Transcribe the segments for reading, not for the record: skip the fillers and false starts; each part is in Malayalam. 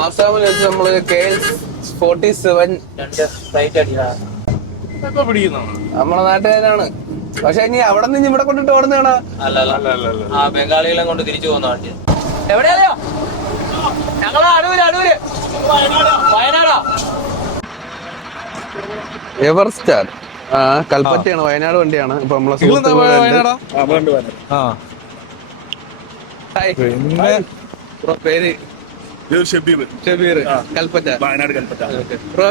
ആസാമിൽ വെച്ച് നമ്മള് KL-47 നമ്മളെ നാട്ടുകാരാണ്. പക്ഷെ ഇനി അവിടെ നിന്ന് ഇവിടെ കൊണ്ടിട്ട് ഓടുന്നതാണോ? ബംഗാളികളെ കൊണ്ട് തിരിച്ചു പോകുന്ന വണ്ടി. എവിടെയാ? ഞങ്ങളാ അടൂര് വയനാടാ. എവർ സ്റ്റാർ കൽപ്പറ്റയാണ്, വയനാട് വണ്ടിയാണ്. ഇപ്പൊ നമ്മളെ പേര് Shabeer, Kalpetta, Wayanad Kalpetta. Bro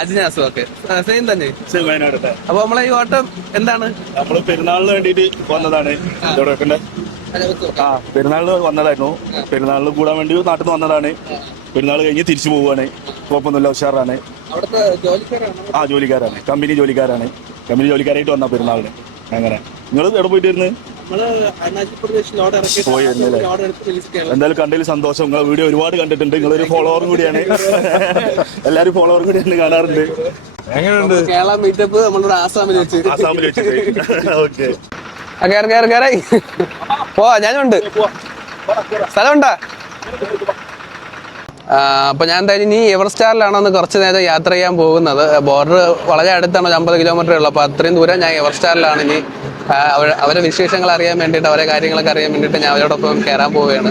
Ajnas. Okay, same തന്നെ വയനാട്. അപ്പൊ നമ്മളെ ഈ ഓട്ടം എന്താണ്? നമ്മള് പെരുന്നാളിന് വേണ്ടിട്ട് വന്നതാണ്. പെരുന്നാളിന് വന്നതായിരുന്നു. പെരുന്നാളിന് കൂടാൻ വേണ്ടി നാട്ടിൽ നിന്ന് വന്നതാണ്. പെരുന്നാൾ കഴിഞ്ഞ് തിരിച്ചു പോവുകയാണ്. കുഴപ്പമൊന്നുമില്ല, ഉഷാറാണ്. ജോലിക്കാരാണ്, കമ്പനി ജോലിക്കാരായിട്ട് വന്ന പെരുന്നാളിന്. അങ്ങനെ നിങ്ങൾ എവിടെ പോയിട്ട് വരുന്നത്? പോയി വരുന്നല്ലേ? എന്തായാലും കണ്ടതിൽ സന്തോഷം. നിങ്ങളെ വീഡിയോ ഒരുപാട് കണ്ടിട്ടുണ്ട്. നിങ്ങളൊരു ഫോളോവറും കൂടിയാണ്. എല്ലാരും ഫോളോവറും കൂടിയാണ്, കാണാറുണ്ട്. എങ്ങനെയുണ്ട് കേരള മീറ്റപ്പ് നമ്മളുടെ ആസാമിൽ വെച്ച്? ഓക്കെ, പോവാ. ഞാനുണ്ട്, സ്ഥലമുണ്ടാ? അപ്പൊ ഞാൻ എന്തായാലും ഇനി എവർ സ്റ്റാറിലാണെന്ന് കുറച്ച് നേരം യാത്ര ചെയ്യാൻ പോകുന്നത്. ബോർഡർ വളരെ അടുത്താണ്, 50 കിലോമീറ്റർ ഉള്ളു. അപ്പൊ അത്രയും ദൂരം ഞാൻ എവർ സ്റ്റാറിലാണ്. ഇനി അവരെ വിശേഷങ്ങൾ അറിയാൻ വേണ്ടിയിട്ട്, അവരെ കാര്യങ്ങളൊക്കെ അറിയാൻ വേണ്ടിയിട്ട് ഞാൻ അവരോടൊപ്പം കയറാൻ പോവുകയാണ്.